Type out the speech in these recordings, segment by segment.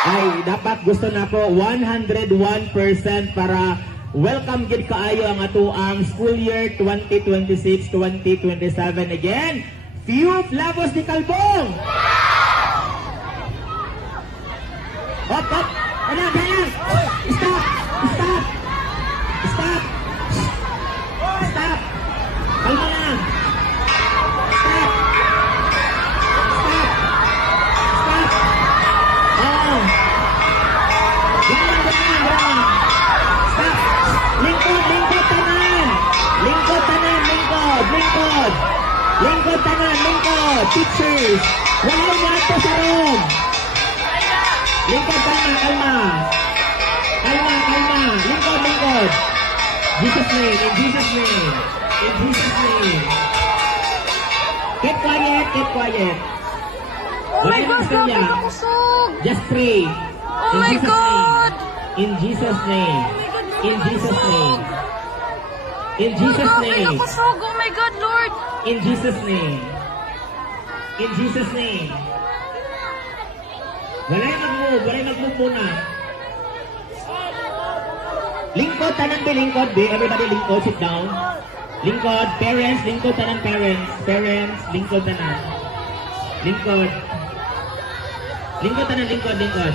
ay dapat gusto na ko 101% para welcome gid kaayo ang atuang school year 2026-2027. Again, few Flavos de Calbong! Hop, hop! Ayan, ayan! Stop! Stop! Stop! Stop! Kalma lang! Stop! Stop! Stop! Oh! Ganyan, ganyan, ganyan! Stop! Lingkod, lingkod, tanan! Lingkod, tanan, lingkod! Lingkod! Lingkod, tanan, lingkod! Teachers! Wala niya ito sa room! Lingkod, kalma, kalma! Kalma, kalma! Lingkod, lingkod! Jesus name, in Jesus name! In Jesus name! Keep quiet, keep quiet! Oh my God, grabe niya. ka kusog! Just pray! Oh my God! In Jesus name! In Jesus name! In Jesus Grabe ka name! kusog! Oh my God, Lord! In Jesus name! In Jesus name! Walay mag-move muna. Lingkod, tanan be, lingkod be. Everybody lingkod, sit down. Lingkod, parents, lingkod, tanan parents. Parents, lingkod, tanan. Lingkod. Lingkod, tanan, lingkod, lingkod.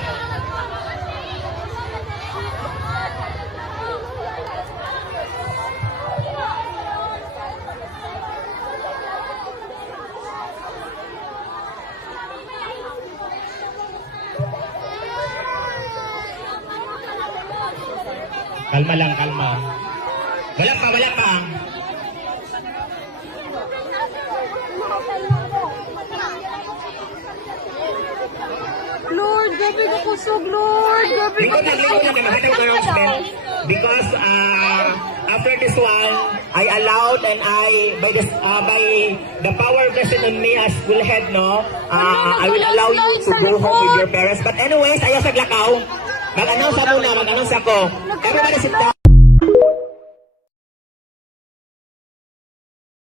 Kalma lang, kalma. Wala pa, wala pa. Lord, grabe ka kusog, Lord! Grabe ka Lingkod lang, magandang announcement. Because after this one, I allowed and by the power vested on me as school head, no, I will allow you to go home with your parents. But anyways, ayaw sa glakaw. Mag-announce ako na, mag-announce ako. Everybody sit down.